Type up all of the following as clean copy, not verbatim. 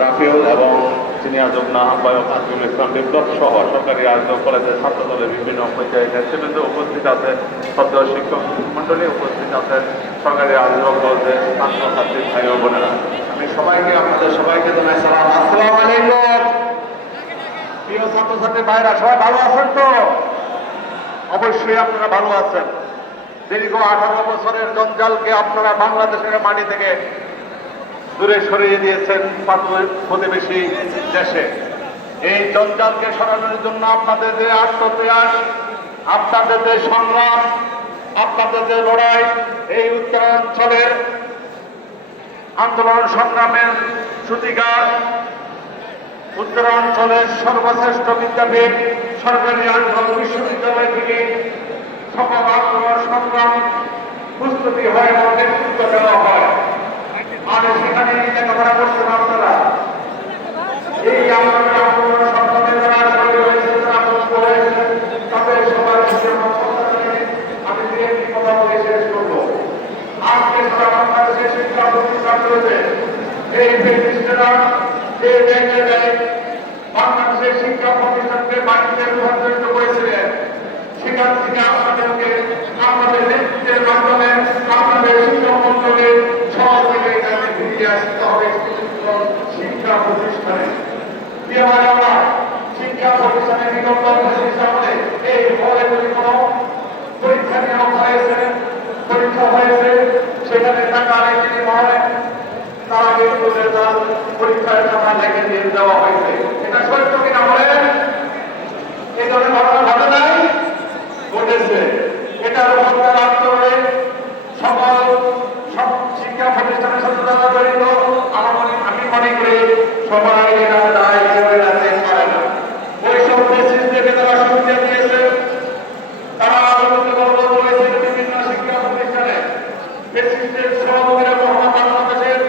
রাফিউল এবং সিনিয়র যুগ্ম আহ্বায়ক আজিমুল ইসলাম বিপ্লব সহ সরকারি আর্য কলেজের ছাত্র দলের বিভিন্ন পর্যায়ে নেতৃবৃন্দ উপস্থিত আছে, সদ্য শিক্ষক মন্ডলী উপস্থিত আছেন, সরকারি আর্য কলেজের ছাত্রছাত্রী ভাই ও বোনেরা, আমি সবাইকে আপনাদের সবাইকে জানাই সালাম। আসসালামু আলাইকুম। প্রিয় ছাত্রছাত্রী ভাইরা, সবাই ভালো আছেন তো? অবশ্যই আপনারা ভালো আছেন। দীর্ঘ 18 বছরের জঞ্জালকে আপনারা বাংলাদেশের মাটি থেকে দূরে সরিয়ে দিয়েছেন প্রতিবেশী দেশে। এই জঞ্জালকে সরানোর জন্য আপনাদের যে আত্মপ্রয়াস, আপনাদের যে সংগ্রাম, আপনাদের যে লড়াই, এই উত্তরাঞ্চলের আন্দোলন সংগ্রামের সূতিকার উত্তরাঞ্চলের সর্বশ্রেষ্ঠ বিদ্যাপীঠ সরকারি আন্দোলন বিশ্ববিদ্যালয় থেকে সকল আন্দোলন সংগ্রাম প্রস্তুতি হয় এবং নেতৃত্ব দেওয়া হয়। আর সেখানে লেখাপড়া করছেন আপনারা। এই আন্দোলন সংগ্রামে যারা শহীদ হয়েছেন, তাদের সবার আমি একটি কথা বলে শেষ করবো। আজকে সারা বাংলাদেশের শিক্ষা প্রতিষ্ঠান রয়েছে, এই ব্রিটিশরা যে জায়গায় বাংলাদেশের শিক্ষা প্রতিষ্ঠানকে বাণিজ্যে রূপান্তরিত করেছিলেন, সেখান থেকে আপনাদেরকে আমাদের নেতৃত্বের মাধ্যমে আপনাদের শিক্ষা মন্ত্রণে সহযোগিতা এখানে ফিরিয়ে আসতে হবে শিক্ষা প্রতিষ্ঠানে। শিক্ষা প্রতিষ্ঠানে বিগত সামনে এই হলে যদি কোনো পরীক্ষা নেওয়া হয়েছে, পরীক্ষা হয়েছে, সেখানে টাকা লেগে মহলে তার আগে রেজাল্ট পরীক্ষার টাকা লেগে দিয়ে দেওয়া হয়েছে। এটা সত্য কিনা বলেন? এই ধরনের ঘটনা ঘটে নাই, ঘটেছে। এটার উপর আত্মরে সকল শিক্ষা প্রতিষ্ঠানের সাথে যারা জড়িত, আমি মনে করি সবাই এটা দায় হিসেবে রাখতে পারে না। ওই সব দেশকে তারা সুবিধা দিয়েছে, তারা রয়েছে বিভিন্ন শিক্ষা প্রতিষ্ঠানে দেশের সভাপতিরা বাংলাদেশের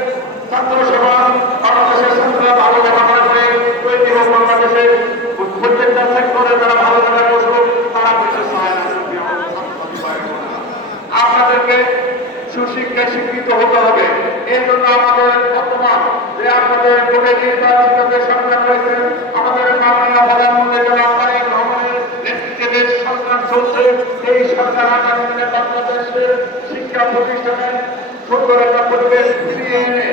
ছাত্র সমাজ, বাংলাদেশের ছাত্ররা ভালো লেখাপড়া করে তৈরি হোক, বাংলাদেশের প্রত্যেকটা সেক্টরে তারা ভালো লেখা বসুক, তারা বিশেষ সহায়তা আপনাদেরকে সুশিক্ষায় শিক্ষিত হতে হবে। এই জন্য আমাদের বর্তমান যে আপনাদের ভোটে নির্বাচিতদের সংগ্রাম রয়েছে, আমাদের মাননীয় প্রধানমন্ত্রী জনাব তারেক রহমানের নেতৃত্বে সংগ্রাম চলছে। এই সরকার আগামী দিনে বাংলাদেশের শিক্ষা প্রতিষ্ঠানে সুন্দর একটা পরিবেশ ফিরিয়ে এনে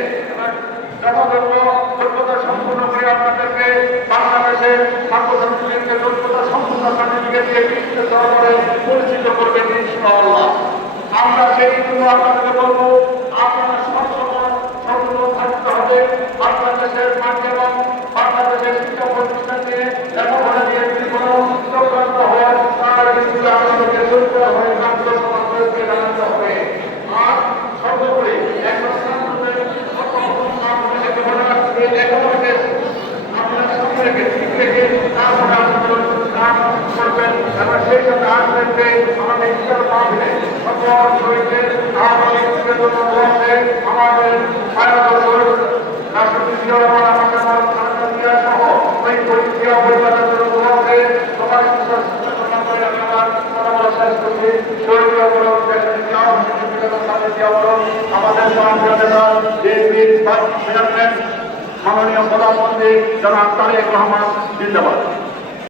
যোগ্যতা সম্পূর্ণ করে আপনাদেরকে বাংলাদেশের ছাত্রছাত্রীদেরকে যোগ্যতা সম্পূর্ণ সার্টিফিকেট দিয়ে বিভিন্ন স্তরে পরিচিত করবেন ইনশাআল্লাহ। আমরা সেই জন্য আপনাদেরকে বলবো, আপনারা সবসময় সচেতন থাকতে হবে। বাংলাদেশের মাটি এবং বাংলাদেশের শিক্ষা প্রতিষ্ঠানকে লেখাপড়া নিয়ে যদি কোনো চক্রান্ত হয়, তার বিরুদ্ধে আমাদেরকে জড়িত হয়ে আত্মসমর্পণকে জানাতে হবে। আর সর্বোপরি একজন ছাত্রদের এই লেখাপড়াকে আপনারা সামনে রেখে ঠিক রেখে তারপরে আন্দোলন কাজ করবেন এবং সেই সাথে আসবে আমাদের ঈশ্বর মাহফিলে সকল শহীদদের আমাদের রাষ্ট্রপতি জিয়া রহমান আমাদের জিয়া সহ ওই জিয়া পরিবারের জন্য দোয়াতে সবার করে আমি আমার কথা শেষ করছি। শহীদ আমাদের মাননীয় প্রধানমন্ত্রী জনাব তারেক রহমান জিন্দাবাদ।